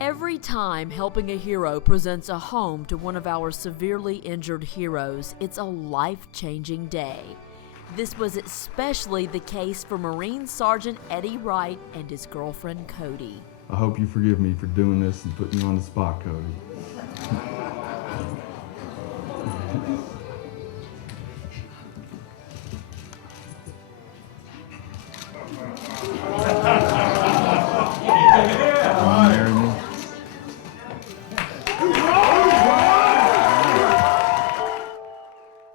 Every time Helping a Hero presents a home to one of our severely injured heroes, it's a life-changing day. This was especially the case for Marine Sergeant Eddie Wright and his girlfriend Cody. I hope you forgive me for doing this and putting you on the spot, Cody.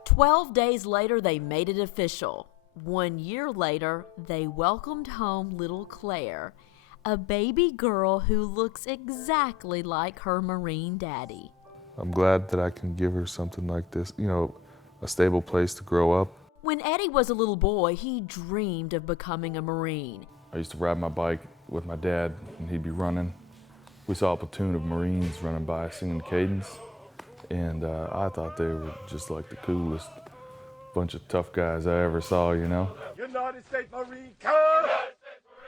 12 days later, they made it official. 1 year later, they welcomed home little Claire, a baby girl who looks exactly like her Marine daddy. I'm glad that I can give her something like this, a stable place to grow up. When Eddie was a little boy, he dreamed of becoming a Marine. I used to ride my bike with my dad, and he'd be running. We saw a platoon of Marines running by singing cadence, and I thought they were just like the coolest bunch of tough guys I ever saw, United States Marine Corps!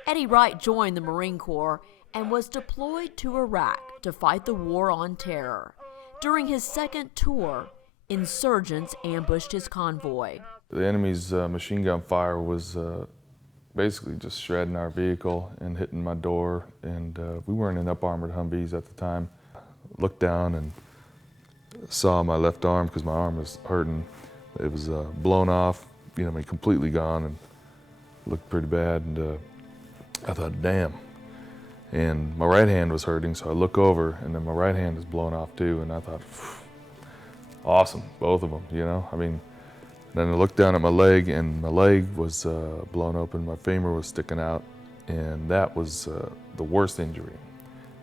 Eddie Wright joined the Marine Corps and was deployed to Iraq to fight the war on terror. During his second tour, insurgents ambushed his convoy. The enemy's machine gun fire was basically just shredding our vehicle and hitting my door, and we weren't in up-armored Humvees at the time. Looked down and saw my left arm because my arm was hurting. It was blown off, completely gone, and looked pretty bad, and I thought, damn. And my right hand was hurting, so I look over, and then my right hand is blown off too, and I thought, awesome, both of them, Then I looked down at my leg, and my leg was blown open, my femur was sticking out, and that was the worst injury,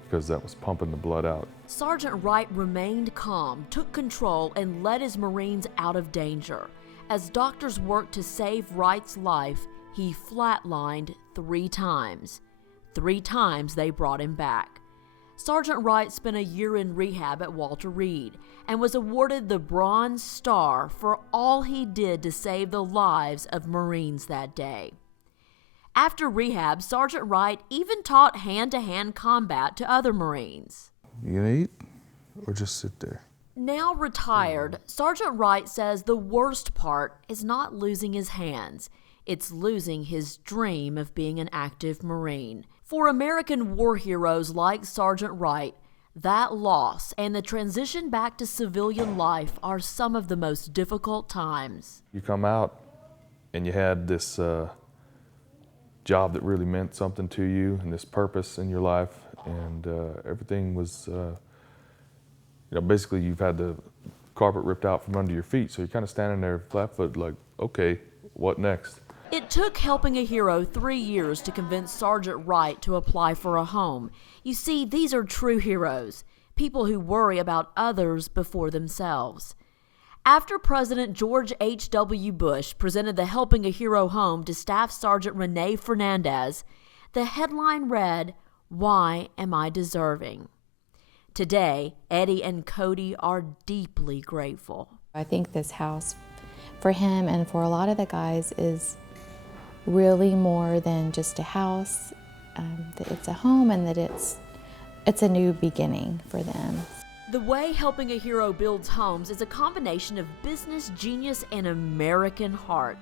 because that was pumping the blood out. Sergeant Wright remained calm, took control, and led his Marines out of danger. As doctors worked to save Wright's life, he flatlined 3 times. 3 times they brought him back. Sergeant Wright spent a year in rehab at Walter Reed and was awarded the Bronze Star for all he did to save the lives of Marines that day. After rehab, Sergeant Wright even taught hand-to-hand combat to other Marines. You gonna eat or just sit there? Now retired, Sergeant Wright says the worst part is not losing his hands. It's losing his dream of being an active Marine. For American war heroes like Sergeant Wright, that loss and the transition back to civilian life are some of the most difficult times. You come out and you had this job that really meant something to you and this purpose in your life, and everything was, basically you've had the carpet ripped out from under your feet, so you're kind of standing there flat-footed like, okay, what next? It took Helping a Hero 3 years to convince Sergeant Wright to apply for a home. You see, these are true heroes, people who worry about others before themselves. After President George H.W. Bush presented the Helping a Hero home to Staff Sergeant Renee Fernandez, the headline read, "Why am I deserving?" Today, Eddie and Cody are deeply grateful. I think this house, for him and for a lot of the guys, is really more than just a house, that it's a home and that it's a new beginning for them. The way Helping a Hero builds homes is a combination of business genius and American heart.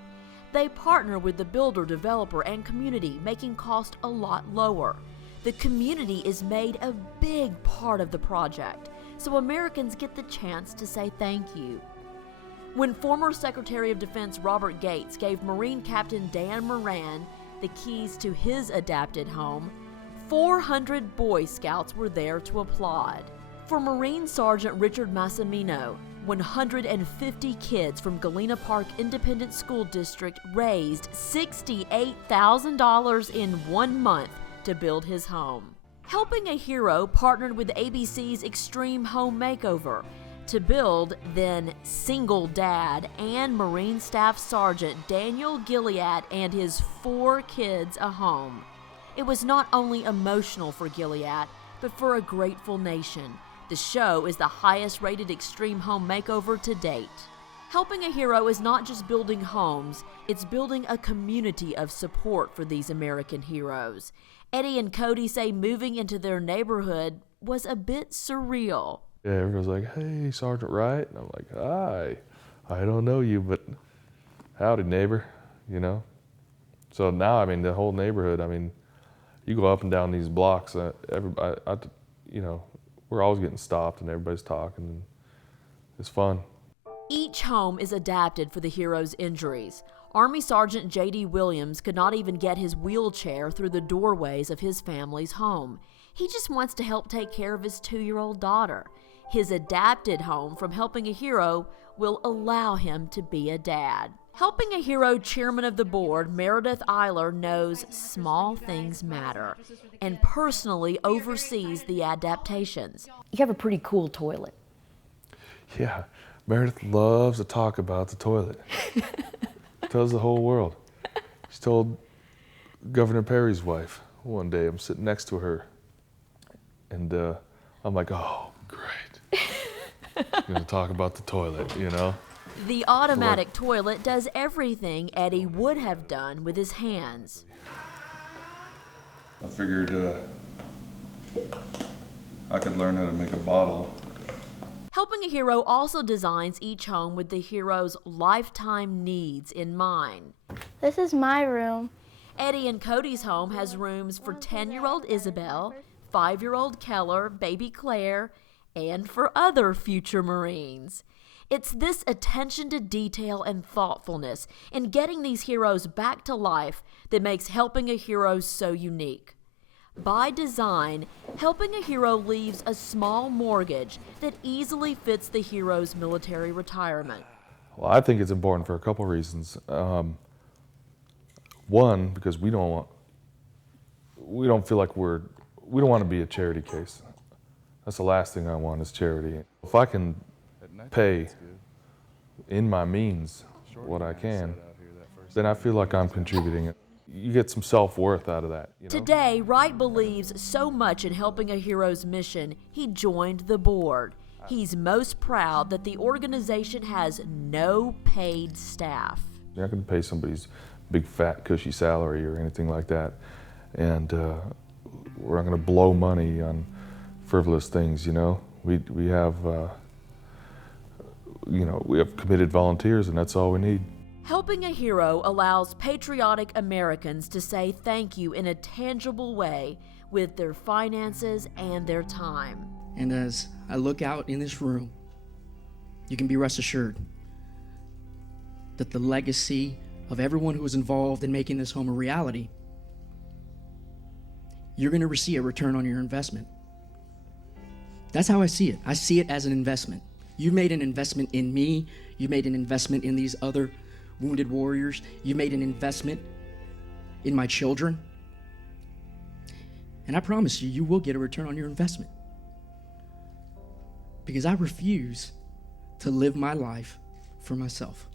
They partner with the builder, developer, and community, making cost a lot lower. The community is made a big part of the project, so Americans get the chance to say thank you. When former Secretary of Defense Robert Gates gave Marine Captain Dan Moran the keys to his adapted home, 400 Boy Scouts were there to applaud. For Marine Sergeant Richard Massimino, 150 kids from Galena Park Independent School District raised $68,000 in 1 month to build his home. Helping a Hero partnered with ABC's Extreme Home Makeover to build then single dad and Marine Staff Sergeant Daniel Gilead and his 4 kids a home. It was not only emotional for Gilead, but for a grateful nation. The show is the highest rated Extreme Home Makeover to date. Helping a Hero is not just building homes, it's building a community of support for these American heroes. Eddie and Cody say moving into their neighborhood was a bit surreal. Yeah, everyone's like, "Hey, Sergeant Wright." And I'm like, "Hi, I don't know you, but howdy, neighbor," you know? So now, I mean, the whole neighborhood, I mean, you go up and down these blocks, everybody, you know, we're always getting stopped and everybody's talking, and it's fun. Each home is adapted for the hero's injuries. Army Sergeant J.D. Williams could not even get his wheelchair through the doorways of his family's home. He just wants to help take care of his 2-year-old daughter. His adapted home from Helping a Hero will allow him to be a dad. Helping a Hero chairman of the board, Meredith Eiler, knows small things matter and personally oversees the adaptations. You have a pretty cool toilet. Yeah, Meredith loves to talk about the toilet. Tells the whole world. She told Governor Perry's wife one day, I'm sitting next to her, and I'm like, oh, great. She's gonna talk about the toilet, you know? The automatic toilet does everything Eddie would have done with his hands. I figured I could learn how to make a bottle. Helping a Hero also designs each home with the hero's lifetime needs in mind. This is my room. Eddie and Cody's home has rooms for 10-year-old Isabel, 5-year-old Keller, baby Claire, and for other future Marines. It's this attention to detail and thoughtfulness in getting these heroes back to life that makes Helping a Hero so unique. By design, Helping a Hero leaves a small mortgage that easily fits the hero's military retirement. Well, I think it's important for a couple reasons. One, because we don't feel like we don't want to be a charity case. That's the last thing I want is charity. If I can pay in my means what I can, then I feel like I'm contributing. You get some self-worth out of that. You know? Today, Wright believes so much in Helping a Hero's mission, he joined the board. He's most proud that the organization has no paid staff. You're not going to pay somebody's big, fat, cushy salary or anything like that. And we're not going to blow money on frivolous things, you know. We have, you know, we have committed volunteers, and that's all we need. Helping a Hero allows patriotic Americans to say thank you in a tangible way with their finances and their time. And as I look out in this room, you can be rest assured that the legacy of everyone who was involved in making this home a reality, you're going to receive a return on your investment. That's how I see it. I see it as an investment. You made an investment in me. You made an investment in these other wounded warriors. You made an investment in my children. And I promise you, you will get a return on your investment. Because I refuse to live my life for myself.